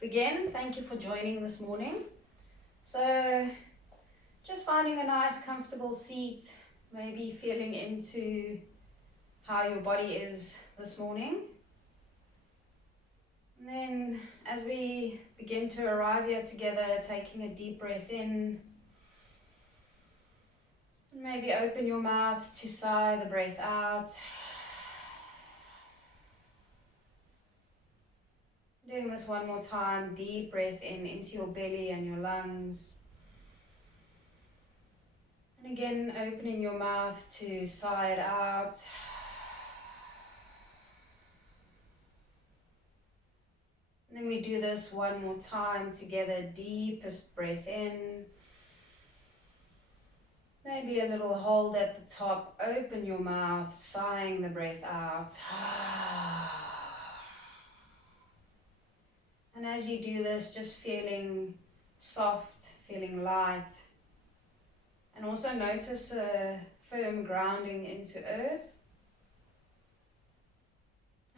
begin. Thank you for joining this morning. So just finding a nice comfortable seat, maybe feeling into how your body is this morning. And then as we begin to arrive here together, taking a deep breath in, and maybe open your mouth to sigh the breath out. Doing this one more time, deep breath in into your belly and your lungs. And again, opening your mouth to sigh it out. And then we do this one more time together, deepest breath in. Maybe a little hold at the top, open your mouth, sighing the breath out. And as you do this, just feeling soft, feeling light. And also notice a firm grounding into earth.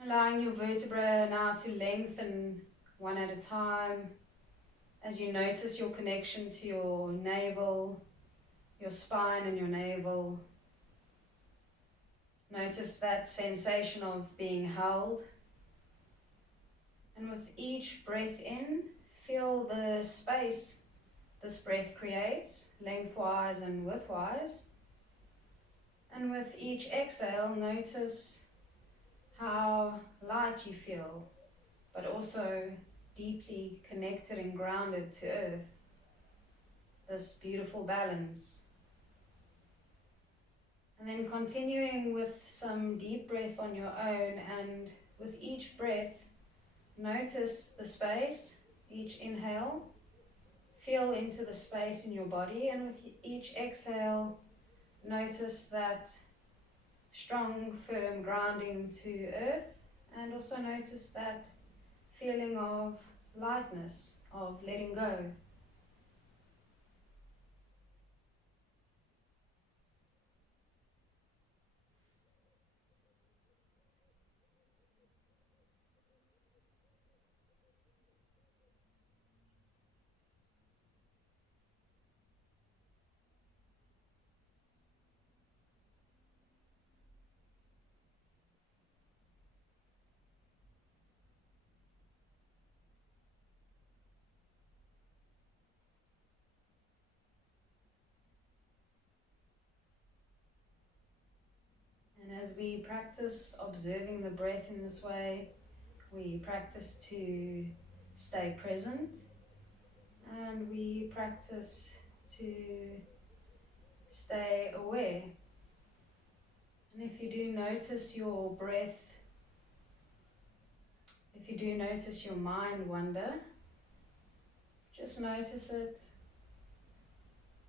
Allowing your vertebrae now to lengthen one at a time as you notice your connection to your navel, your spine and your navel. Notice that sensation of being held. And with each breath in, feel the space this breath creates, lengthwise and widthwise. And with each exhale, notice how light you feel, but also deeply connected and grounded to earth. This beautiful balance. And then continuing with some deep breath on your own, and with each breath, notice the space, each inhale. Feel into the space in your body, and with each exhale, notice that strong, firm grounding to earth, and also notice that feeling of lightness, of letting go. And as we practice observing the breath in this way, we practice to stay present, and we practice to stay aware. And if you do notice your breath, if you do notice your mind wander, just notice it.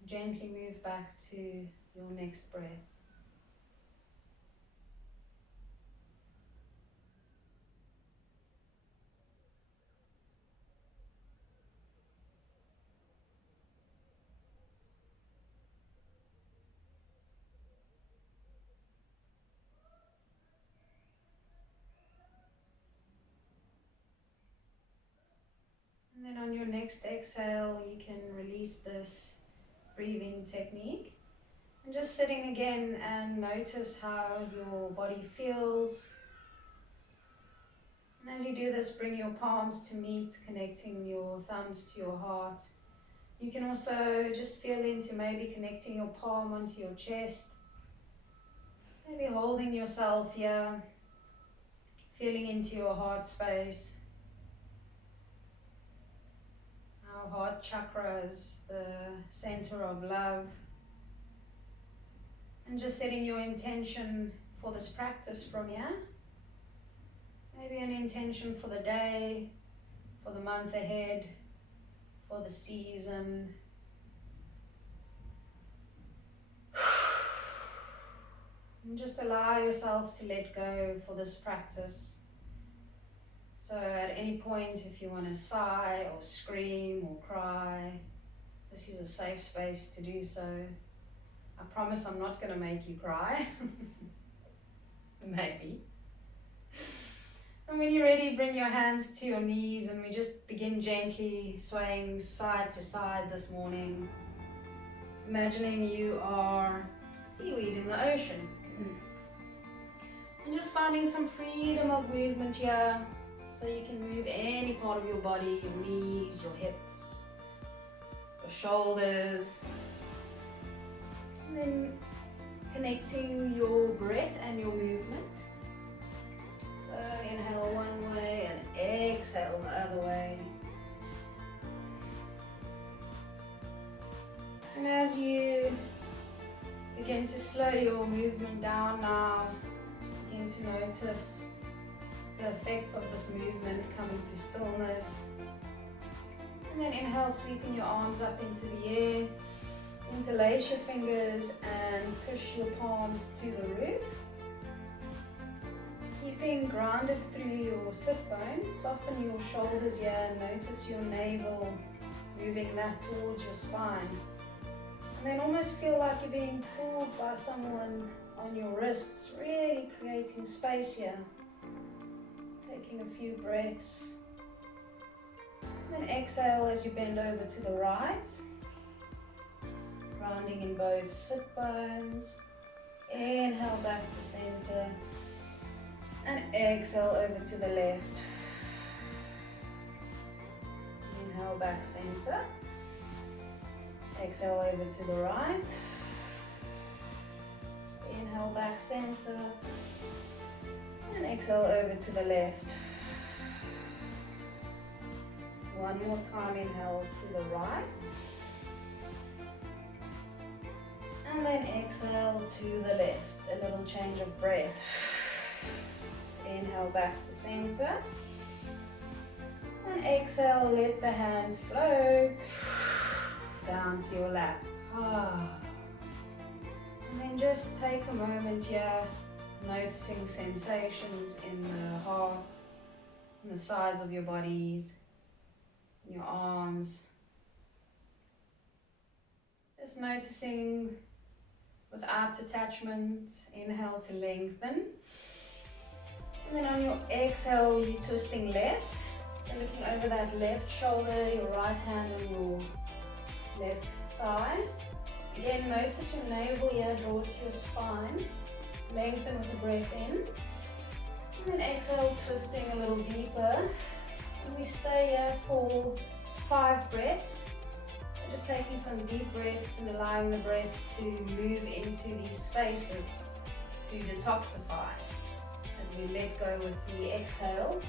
Gently move back to your next breath. And then on your next exhale, you can release this breathing technique. And just sitting again and notice how your body feels. And as you do this, bring your palms to meet, connecting your thumbs to your heart. You can also just feel into maybe connecting your palm onto your chest. Maybe holding yourself here, feeling into your heart space. Our heart chakra is the center of love. And just setting your intention for this practice from here. Maybe an intention for the day, for the month ahead, for the season. And just allow yourself to let go for this practice. So at any point, if you want to sigh or scream or cry, this is a safe space to do so. I promise I'm not going to make you cry. Maybe. And when you're ready, bring your hands to your knees and we just begin gently swaying side to side this morning. Imagining you are seaweed in the ocean. And just finding some freedom of movement here, so you can move any part of your body, your knees, your hips, your shoulders. And then connecting your breath and your movement. So inhale one way and exhale the other way. And as you begin to slow your movement down now, begin to notice the effects of this movement coming to stillness. And then inhale, sweeping your arms up into the air. Interlace your fingers and push your palms to the roof. Keeping grounded through your sit bones, soften your shoulders here and notice your navel, moving that towards your spine. And then almost feel like you're being pulled by someone on your wrists, really creating space here. Taking a few breaths. And then exhale as you bend over to the right. Grounding in both sit bones. Inhale back to center. And exhale over to the left. Inhale back center. Exhale over to the right. Inhale back center. And exhale over to the left. One more time, inhale to the right. And then exhale to the left. A little change of breath. Inhale back to center. And exhale, let the hands float down to your lap. And then just take a moment here, noticing sensations in the heart, in the sides of your bodies, in your arms. Just noticing without attachment. Inhale to lengthen. And then on your exhale, you're twisting left. So looking over that left shoulder, your right hand on your left thigh. Again, notice your navel here, draw to your spine. Lengthen with the breath in. And then exhale, twisting a little deeper. And we stay here for 5 breaths. So just taking some deep breaths and allowing the breath to move into these spaces to detoxify. As we let go with the exhale.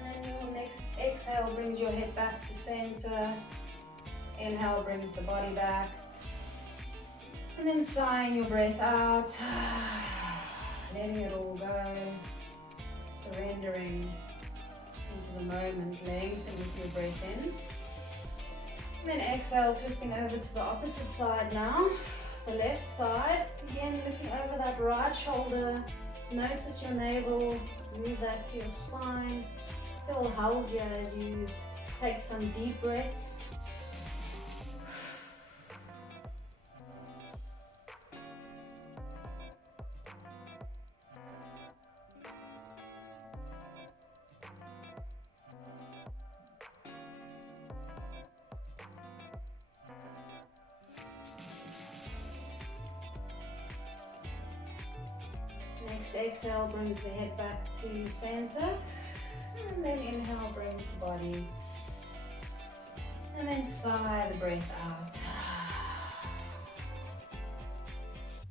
And then your next exhale brings your head back to center. Inhale brings the body back. And then sighing your breath out, letting it all go, surrendering into the moment, lengthen with your breath in. And then exhale, twisting over to the opposite side now, the left side. Again, looking over that right shoulder, notice your navel, move that to your spine. Feel held here as you take some deep breaths. Next exhale brings the head back to center, and then inhale brings the body, and then sigh the breath out.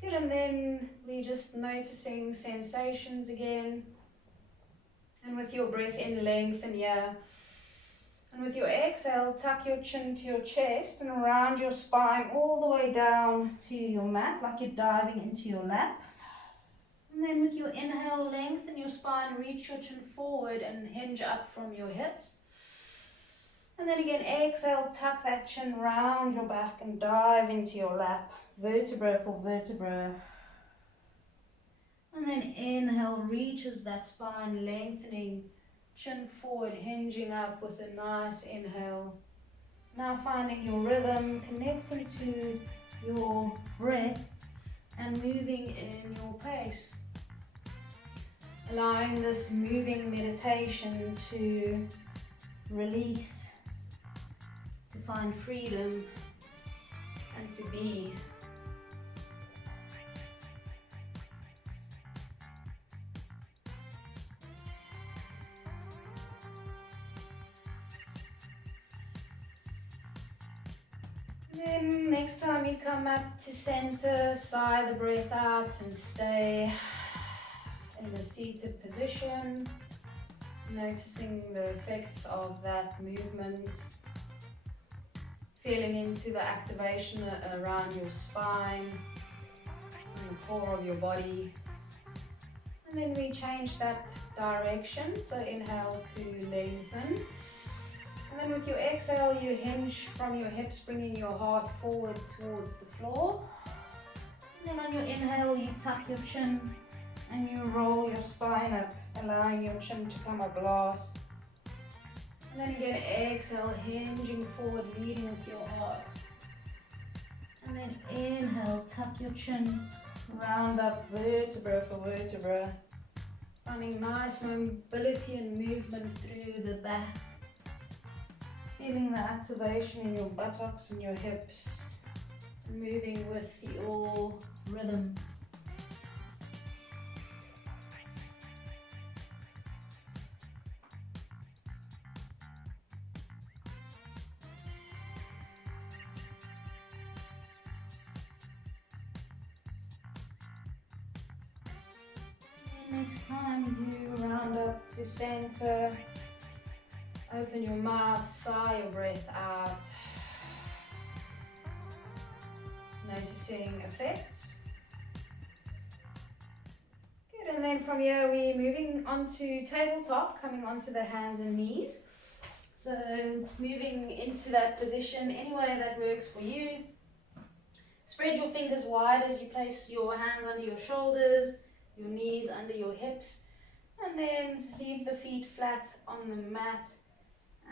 Good, and then we're just noticing sensations again, and with your breath in, lengthen here, and with your exhale, tuck your chin to your chest and round your spine all the way down to your mat, like you're diving into your lap. And then with your inhale, lengthen your spine, reach your chin forward and hinge up from your hips. And then again, exhale, tuck that chin round your back and dive into your lap, vertebra for vertebra. And then inhale, reaches that spine, lengthening, chin forward, hinging up with a nice inhale. Now finding your rhythm, connecting to your breath and moving in your pace. Allowing this moving meditation to release, to find freedom and to be. Then next time you come up to center, sigh the breath out and stay in a seated position, noticing the effects of that movement, feeling into the activation around your spine and the core of your body. And then we change that direction, so inhale to lengthen. And then with your exhale, you hinge from your hips, bringing your heart forward towards the floor. And then on your inhale, you tuck your chin and you roll your spine up, allowing your chin to come up last. And then again, exhale, hinging forward, leading with your heart. And then inhale, tuck your chin, round up vertebra for vertebra. Finding nice mobility and movement through the back. Feeling the activation in your buttocks and your hips. And moving with your rhythm. Next time you round up to center, open your mouth, sigh your breath out, noticing effects. Good, and then from here we're moving on to tabletop, coming onto the hands and knees. So moving into that position any way that works for you. Spread your fingers wide as you place your hands under your shoulders, your knees under your hips, and then leave the feet flat on the mat.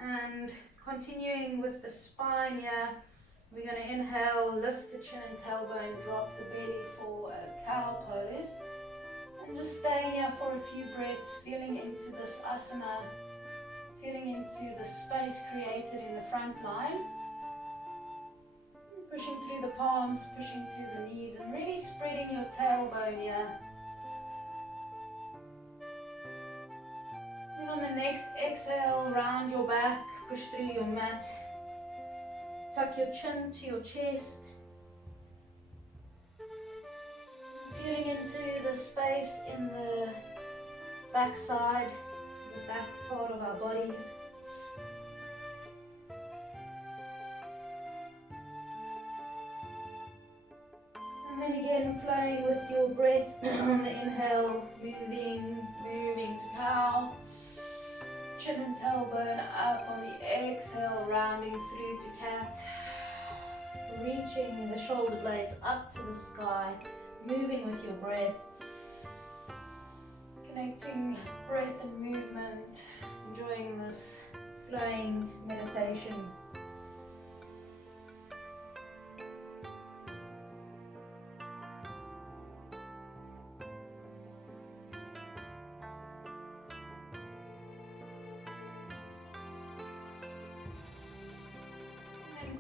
And continuing with the spine here, we're going to inhale, lift the chin and tailbone, drop the belly for a cow pose. And just staying here for a few breaths, feeling into this asana, feeling into the space created in the front line. Pushing through the palms, pushing through the knees, and really spreading your tailbone here. And on the next exhale, round your back, push through your mat. Tuck your chin to your chest. Feeling into the space in the back side, the back part of our bodies. And then again, flowing with your breath on the inhale, moving to cow. Chin and tailbone up on the exhale, rounding through to cat. Reaching the shoulder blades up to the sky, moving with your breath. Connecting breath and movement, enjoying this flowing meditation.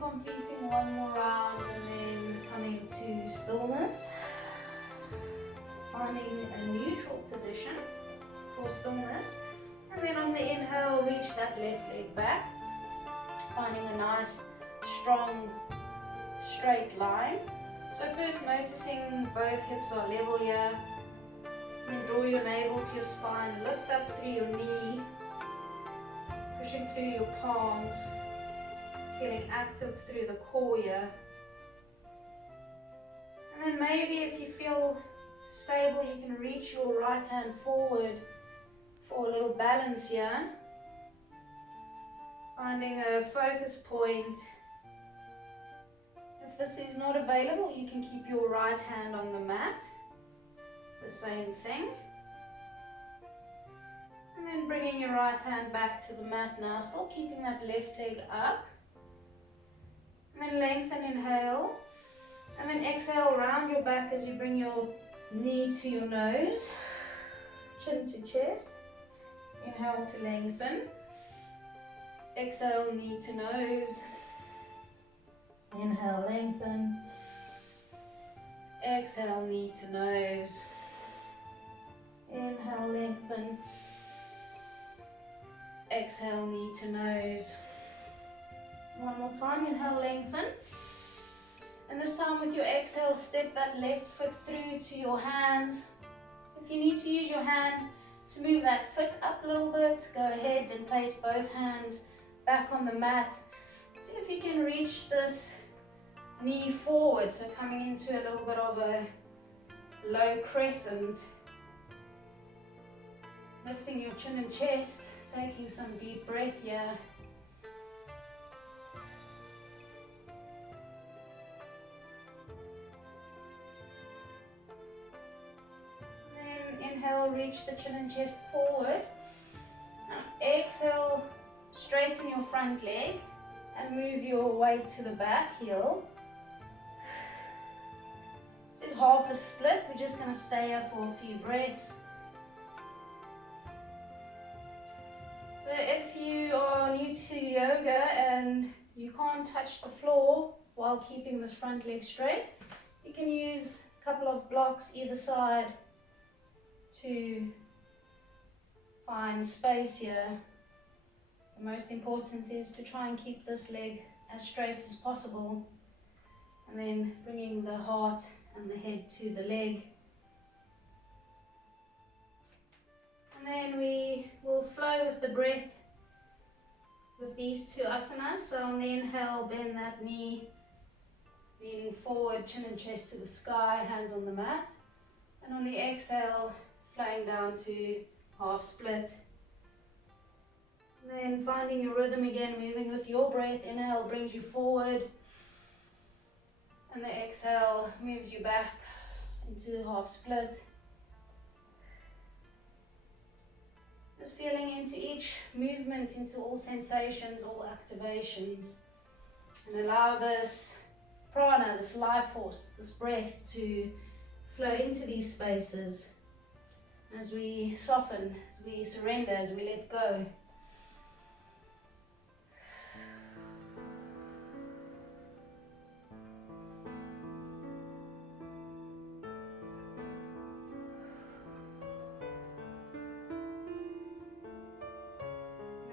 Completing one more round and then coming to stillness. Finding a neutral position for stillness. And then on the inhale, reach that left leg back. Finding a nice, strong, straight line. So first noticing both hips are level here. Then draw your navel to your spine, lift up through your knee. Pushing through your palms. Feeling active through the core here. And then maybe if you feel stable, you can reach your right hand forward for a little balance here. Finding a focus point. If this is not available, you can keep your right hand on the mat. the same thing. And then bringing your right hand back to the mat now, still keeping that left leg up. And then lengthen, inhale. And then exhale, round your back as you bring your knee to your nose, chin to chest. Inhale to lengthen. Exhale, knee to nose. Inhale, lengthen. Exhale, knee to nose. Inhale, lengthen. Exhale, knee to nose. One more time, inhale, lengthen. And this time with your exhale, step that left foot through to your hands. If you need to use your hand to move that foot up a little bit, go ahead, then place both hands back on the mat. See if you can reach this knee forward, so coming into a little bit of a low crescent. Lifting your chin and chest, taking some deep breath here. Then inhale, reach the chin and chest forward. Now exhale, straighten your front leg and move your weight to the back heel. This is half a split. We're just going to stay here for a few breaths. So if you are new to yoga and you can't touch the floor while keeping this front leg straight, you can use a couple of blocks either side to find space here. The most important is to try and keep this leg as straight as possible, and then bringing the heart and the head to the leg. And then we will flow with the breath with these two asanas. So on the inhale, bend that knee, leaning forward, chin and chest to the sky, hands on the mat. And on the exhale, flowing down to half split. And then finding your rhythm again, moving with your breath. Inhale brings you forward, and the exhale moves you back into half split. Just feeling into each movement, into all sensations, all activations, and allow this prana, this life force, this breath to flow into these spaces as we soften, as we surrender, as we let go.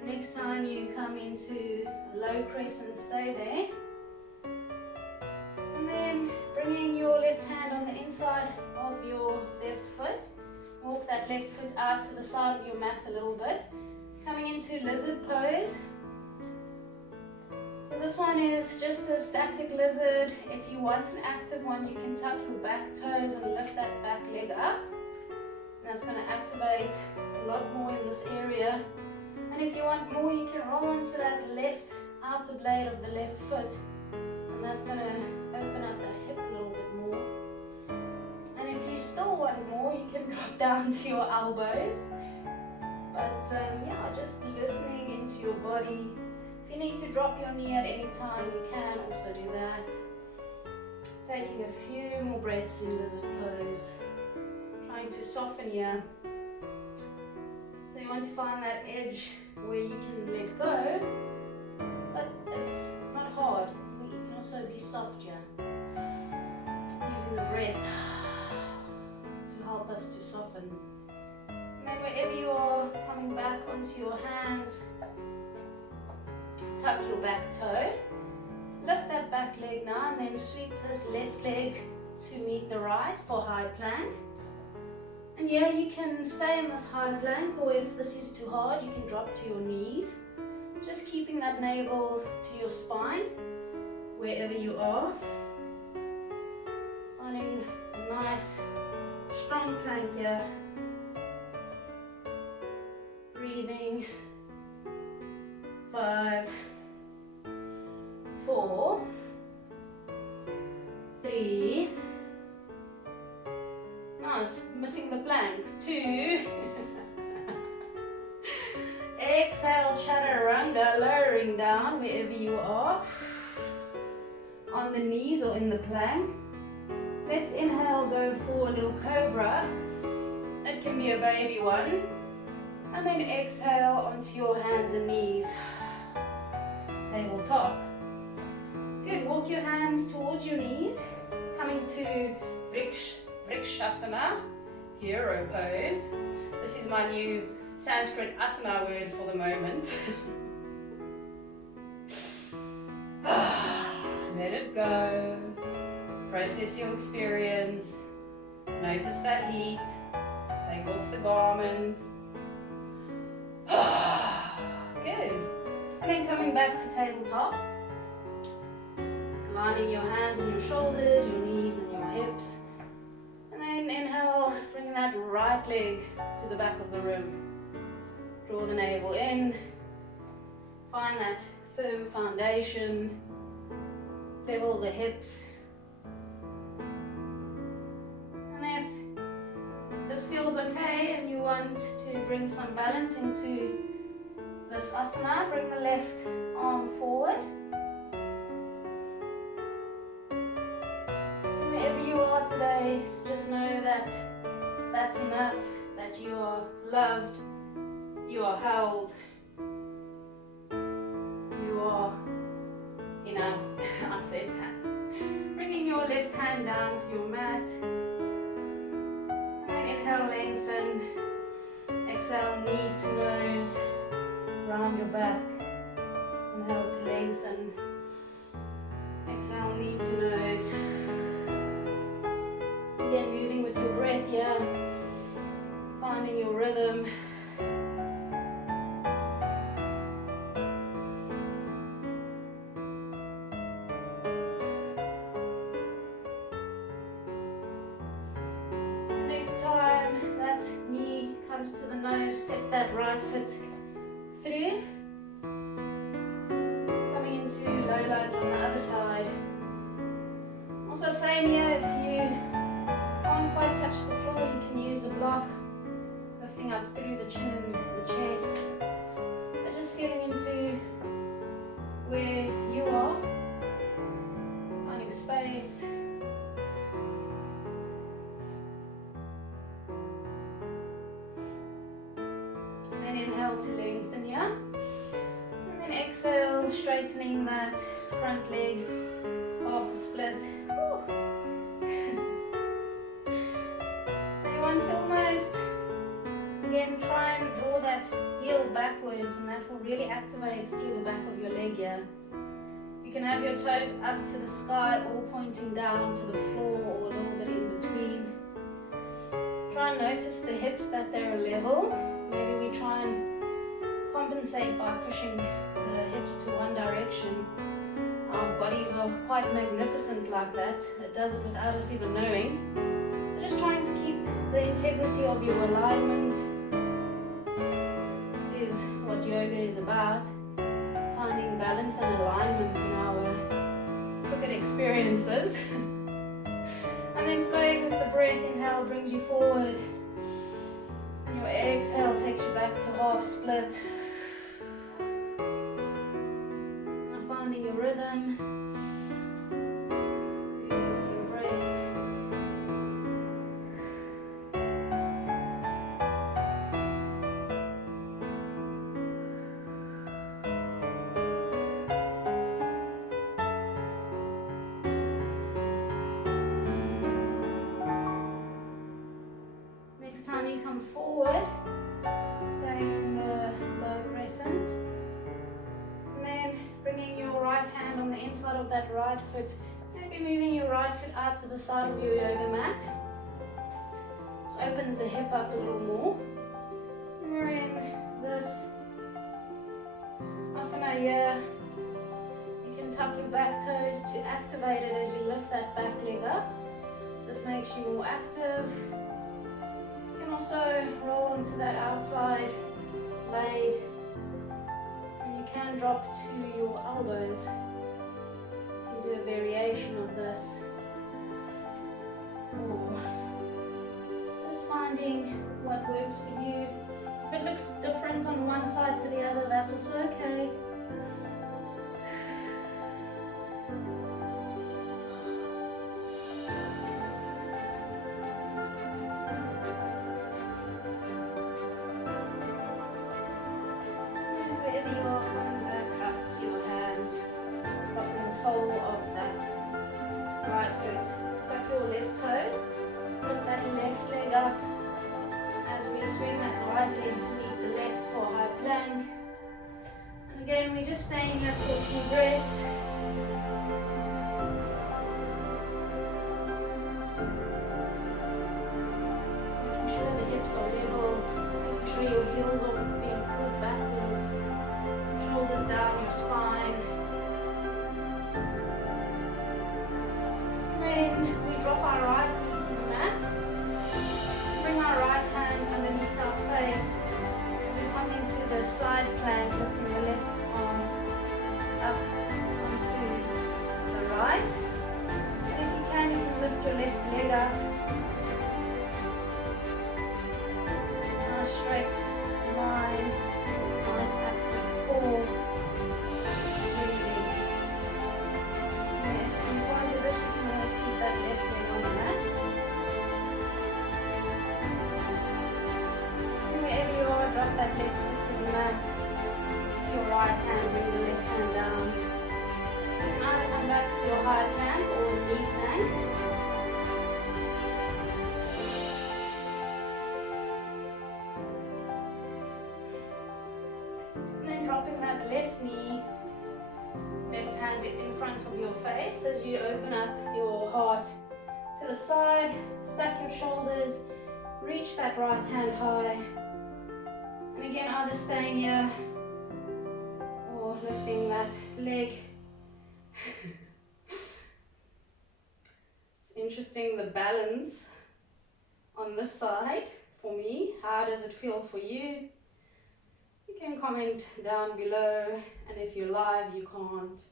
Next time you come into a low crescent, stay there. And then bringing your left hand on the inside of your left foot. Walk that left foot out to the side of your mat a little bit. Coming into lizard pose. So this one is just a static lizard. If you want an active one, you can tuck your back toes and lift that back leg up. And that's going to activate a lot more in this area. And if you want more, you can roll onto that left outer blade of the left foot, and that's going to open up that hip a little bit more. And if you still want more, you can drop down to your elbows. But yeah, just listening into your body. If you need to drop your knee at any time, you can also do that. Taking a few more breaths in lizard pose, trying to soften here. So you want to find that edge where you can let go, but it's not hard. You can also be soft here, using the breath to help us to soften. And then wherever you are, coming back onto your hands, tuck your back toe, lift that back leg now, and then sweep this left leg to meet the right for high plank. And yeah, you can stay in this high plank, or if this is too hard, you can drop to your knees. Just keeping that navel to your spine, wherever you are. Finding a nice, strong plank here. Breathing. 5, 4, 3. Nice. Missing chaturanga, lowering down wherever you are, on the knees or in the plank. Let's inhale, go for a little cobra. It can be a baby one. And then exhale onto your hands and knees. Tabletop. Good, walk your hands towards your knees. Coming to Vrikshasana, hero pose. This is my new Sanskrit asana word for the moment. Let it go. Process your experience. Notice that heat. Take off the garments. Good. And then coming back to tabletop. Aligning your hands on your shoulders, your knees and your hips. And then inhale, bringing that right leg to the back of the room. Draw the navel in. Find that firm foundation. Level the hips. And if this feels okay and you want to bring some balance into this asana, bring the left arm forward. Wherever you are today, just know that that's enough, that you are loved, you are held, you are enough. I said that. Bringing your left hand down to your mat. And inhale, lengthen. Exhale, knee to nose. Round your back. Inhale to lengthen. Exhale, knee to nose. Again, moving with your breath here. Finding your rhythm. Next time that knee comes to the nose, step that right foot through. Coming into low lunge on the other side. Also same here, if you can't quite touch the floor, you can use a block. Lifting up through the chin and the chest. But just feeling into where you are. Finding space. Then inhale to lengthen here. And then exhale, straightening that front leg, half a split. So you want to almost, again, try and draw that heel backwards, and that will really activate through the back of your leg here. You can have your toes up to the sky or pointing down to the floor or a little bit in between. Try and notice the hips, that they're level. Maybe we try and compensate by pushing the hips to one direction. Our bodies are quite magnificent like that. It does it without us even knowing. So just trying to keep the integrity of your alignment. This is what yoga is about. Finding balance and alignment in our crooked experiences. And then flowing with the breath, inhale brings you forward. And your exhale takes you back to half split. Now finding your rhythm. Breathing with your breath. Next time you come forward, staying in the low crescent, and then bringing your right hand on the inside of that right foot, maybe moving your right foot out to the side of your yoga mat. This opens the hip up a little more. Mirroring this asana here, you can tuck your back toes to activate it as you lift that back leg up. This makes you more active. Also roll onto that outside blade, and you can drop to your elbows. You can do a variation of this. Just finding what works for you. If it looks different on one side to the other, that's also okay. And wherever you are, coming back up to your hands, dropping the sole of that right foot. Tuck your left toes, lift that left leg up as we swing that right leg to meet the left for high plank. And again, we're just staying here for a few breaths. Making sure the hips are level, making sure your heels are being pulled backwards, shoulders down your spine. Then we drop our right knee to the mat. Bring our right hand underneath our face as we come into the side plank, lifting the left arm up onto the right. And if you can lift your left leg up. Nice straight line, nice active core. Breathing. And if you want to do this, you can always keep that left leg on the mat. Drop that left foot to the mat, to your right hand, bring the left hand down. You can either come back to your high plank or knee plank. And then dropping that left knee, left hand in front of your face as you open up your heart to the side, stack your shoulders, reach that right hand high. And again, either staying here or lifting that leg. It's interesting the balance on this side for me. How does it feel for you? You can comment down below, and if you're live, you can't.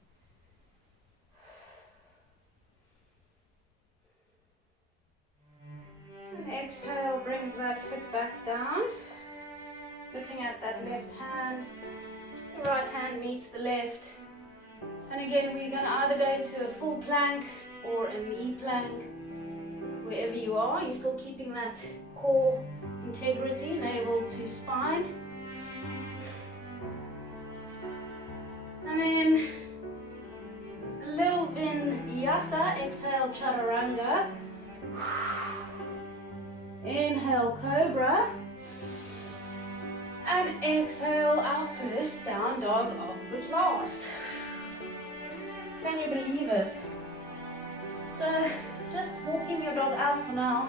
And exhale, brings that foot back down. Looking at that left hand, the right hand meets the left. And again, we're going to either go into a full plank or a knee plank. Wherever you are, you're still keeping that core integrity, navel to spine. And then a little vinyasa, exhale chaturanga. Inhale cobra. And exhale our first down dog of the class. Can you believe it? So just walking your dog out for now.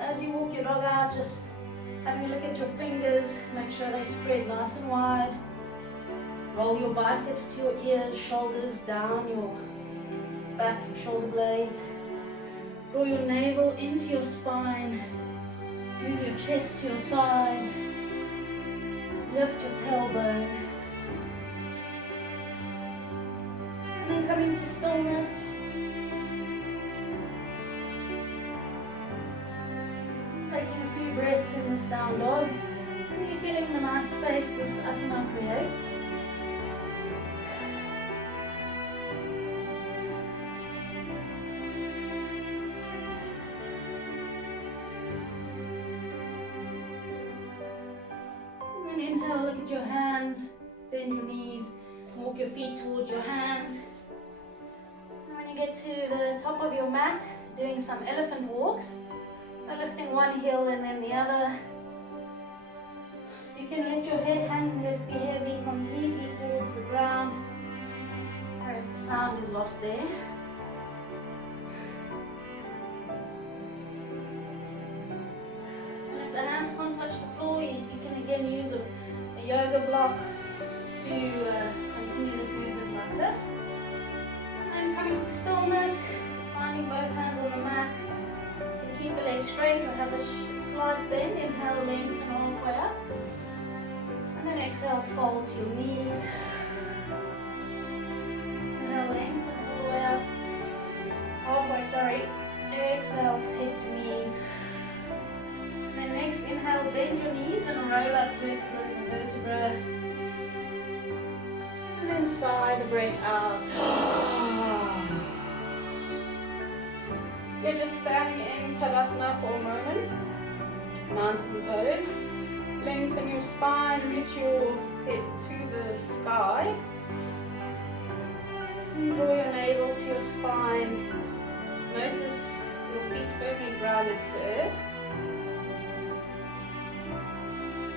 As you walk your dog out, just having a look at your fingers, make sure they spread nice and wide. Roll your biceps to your ears, shoulders down your back, your shoulder blades. Draw your navel into your spine. Move your chest to your thighs. Lift your tailbone. And then come into stillness. Taking a few breaths in this down dog. And you're feeling the nice space this asana creates. Inhale, look at your hands, bend your knees, walk your feet towards your hands. And when you get to the top of your mat, doing some elephant walks, so lifting one heel and then the other. You can let your head hang, let it be heavy completely towards the ground. Or if sound is lost there. And if the hands can't touch the floor, you can again use a yoga block to continue this movement like this. And coming to stillness, finding both hands on the mat. You can keep the legs straight or have a slight bend. Inhale, lengthen halfway up. And then exhale, fold to your knees. Inhale, lengthen all the way up. Halfway, sorry. Exhale, head to knees. And then next inhale, bend your knees and roll up vertebra for vertebra. And then sigh the breath out. You're just standing in Tadasana for a moment. Mountain pose. Lengthen your spine, reach your head to the sky. And draw your navel to your spine. Notice your feet firmly grounded to earth.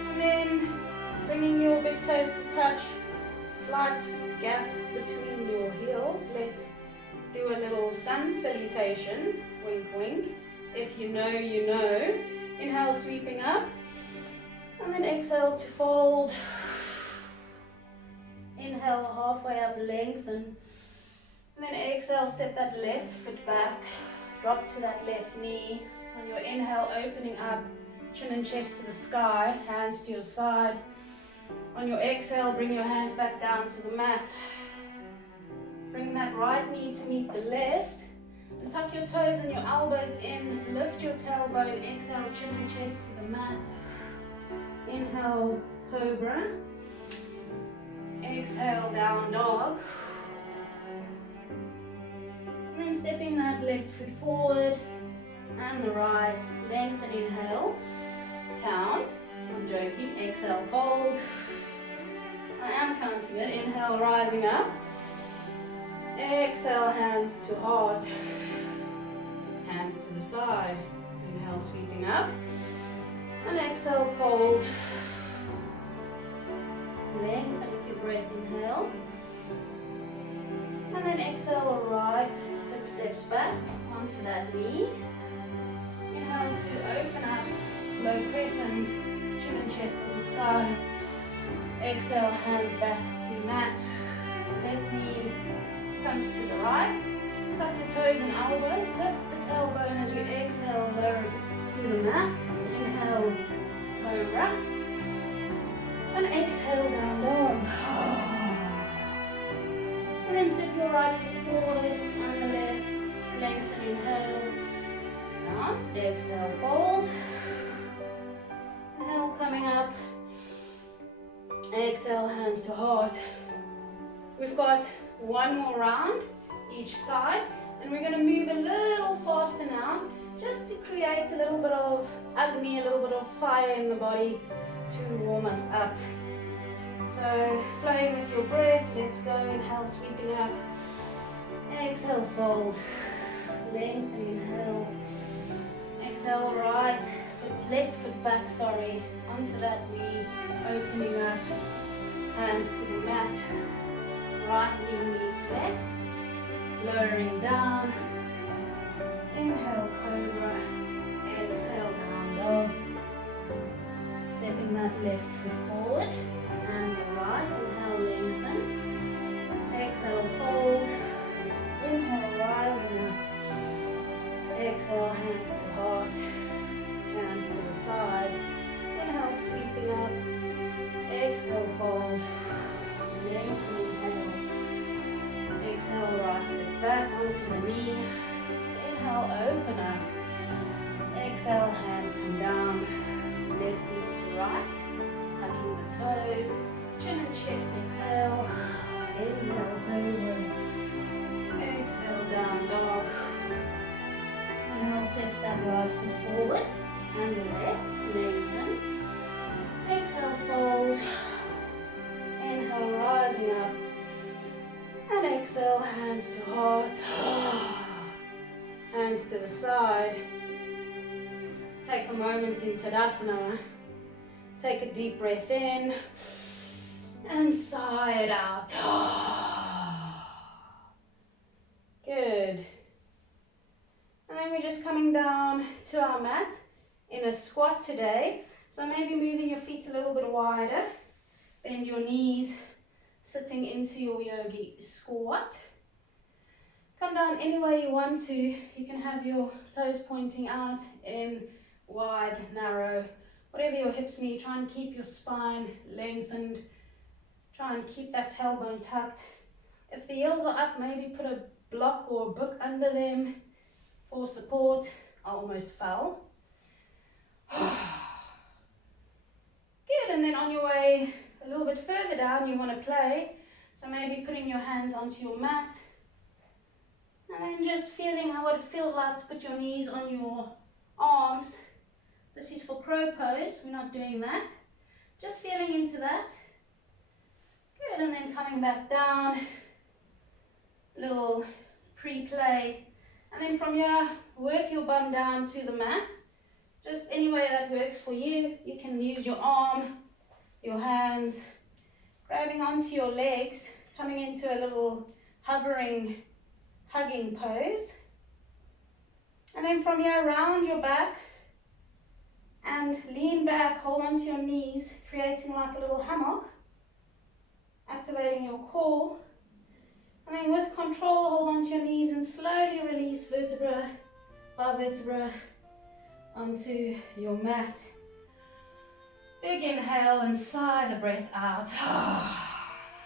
And then bringing your big toes to touch. Slight gap between your heels. Let's do a little sun salutation. Wink, wink. If you know, you know. Inhale, sweeping up. And then exhale to fold. Inhale, halfway up, lengthen. And then exhale, step that left foot back. Drop to that left knee. On your inhale, opening up, chin and chest to the sky, hands to your side. On your exhale, bring your hands back down to the mat. Bring that right knee to meet the left. And tuck your toes and your elbows in. Lift your tailbone. Exhale, chin and chest to the mat. Inhale, cobra. Exhale, down dog. And then stepping that left foot forward and the right. Lengthen, inhale. Count. I'm joking. Exhale, fold. I am counting it. Inhale, rising up. Exhale, hands to heart. Hands to the side. Inhale, sweeping up. And exhale, fold. Lengthen with your breath, inhale. And then exhale, right foot steps back onto that knee. Inhale to open up, low crescent, chin and chest to the sky. Exhale, hands back to mat. Left knee comes to the right. Tuck your toes and elbows. Lift the tailbone as you exhale, lower it to the mat. Inhale, cobra. And exhale, down dog. And then step your right foot forward and the left. Lengthen, inhale. Count. Exhale, fold. Inhale, coming up. Exhale, hands to heart. We've got one more round each side, and we're going to move a little faster now, just to create a little bit of agni, a little bit of fire in the body to warm us up. So flowing with your breath, let's go. Inhale, sweeping up. Exhale, fold. Lengthen, inhale. Exhale, right foot, left foot back, sorry, onto that knee, opening up, hands to the mat. Right knee meets left, lowering down. Inhale, cobra. Exhale, down dog. Stepping that left foot forward and the right. Inhale, lengthen. Exhale, fold. Inhale, rising up. Exhale, hands to heart. Hands to the side. Inhale, sweeping up. Exhale, fold. Lengthen, inhale. Exhale, right foot back onto the knee. Inhale, open up. Exhale, hands come down. Left knee to right. Tucking the toes. Chin and chest, exhale. Inhale, cobra. Exhale, down dog. Inhale, steps that right foot forward. And the left, lengthen. Exhale, fold. Inhale, rising up. And exhale, hands to heart. Hands to the side. Take a moment in Tadasana. Take a deep breath in. And sigh it out. Good. And then we're just coming down to our mat in a squat today. So maybe moving your feet a little bit wider. Bend your knees, sitting into your yogi squat. Come down any way you want to. You can have your toes pointing out in wide, narrow, whatever your hips need. Try and keep your spine lengthened. Try and keep that tailbone tucked. If the heels are up, maybe put a block or a book under them for support. I almost fell. Good, and then on your way a little bit further down, you want to play. So maybe putting your hands onto your mat, and then just feeling what it feels like to put your knees on your arms. This is for crow pose, we're not doing that. Just feeling into that. Good, and then coming back down, little pre-play. And then from here, work your bum down to the mat. Just any way that works for you. You can use your arm, your hands, grabbing onto your legs, coming into a little hovering, hugging pose. And then from here, round your back and lean back, hold onto your knees, creating like a little hammock, activating your core. And then with control, hold onto your knees and slowly release vertebra by vertebra onto your mat. Big inhale and sigh the breath out.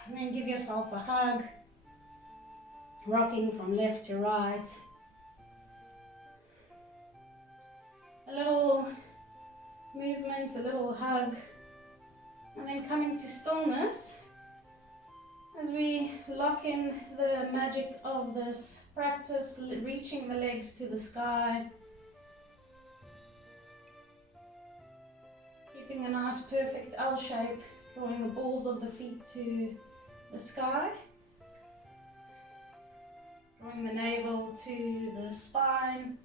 And then give yourself a hug, rocking from left to right. A little movement, a little hug, and then coming to stillness as we lock in the magic of this practice, reaching the legs to the sky, keeping a nice perfect L shape, drawing the balls of the feet to the sky, drawing the navel to the spine,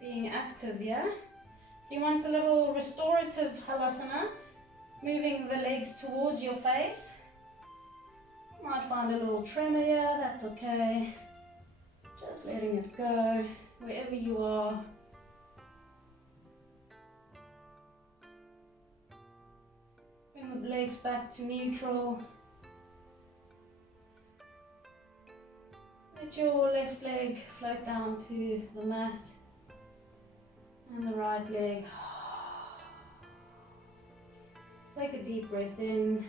being active here. If you want a little restorative halasana, moving the legs towards your face. You might find a little tremor here, that's okay. Just letting it go wherever you are. Bring the legs back to neutral. Let your left leg float down to the mat and the right leg. Take a deep breath in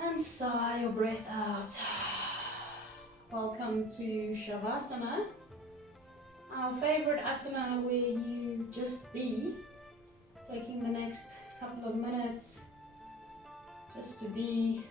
and sigh your breath out. Welcome to Shavasana, our favorite asana where you just be, taking the next couple of minutes just to be.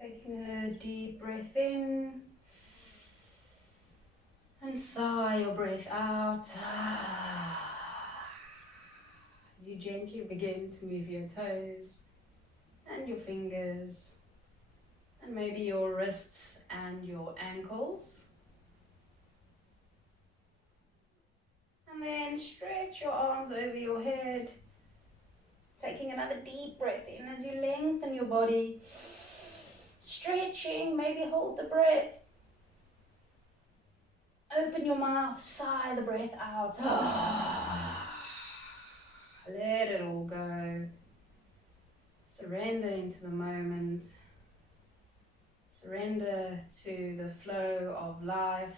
Taking a deep breath in and sigh your breath out. As you gently begin to move your toes and your fingers and maybe your wrists and your ankles. And then stretch your arms over your head, taking another deep breath in as you lengthen your body. Stretching, maybe hold the breath. Open your mouth, sigh the breath out. Let it all go. Surrender into the moment. Surrender to the flow of life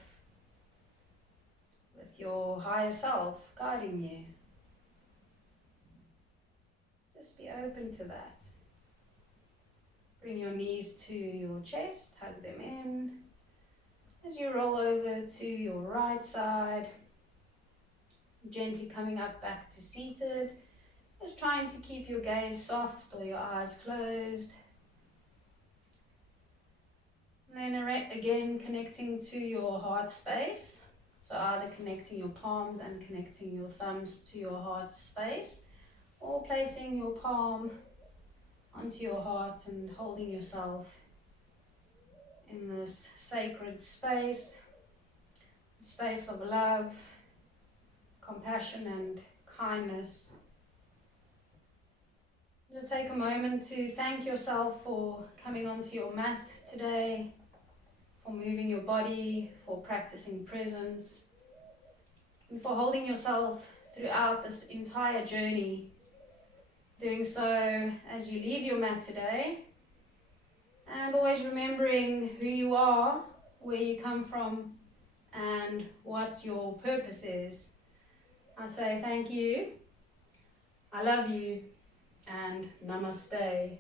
with your higher self guiding you. Just be open to that. Bring your knees to your chest, hug them in. As you roll over to your right side, gently coming up back to seated, just trying to keep your gaze soft or your eyes closed. And then again connecting to your heart space. So either connecting your palms and connecting your thumbs to your heart space, or placing your palm onto your heart and holding yourself in this sacred space, space of love, compassion and kindness. Just take a moment to thank yourself for coming onto your mat today, for moving your body, for practicing presence, and for holding yourself throughout this entire journey. Doing so as you leave your mat today, and always remembering who you are, where you come from, and what your purpose is. I say thank you, I love you, and namaste.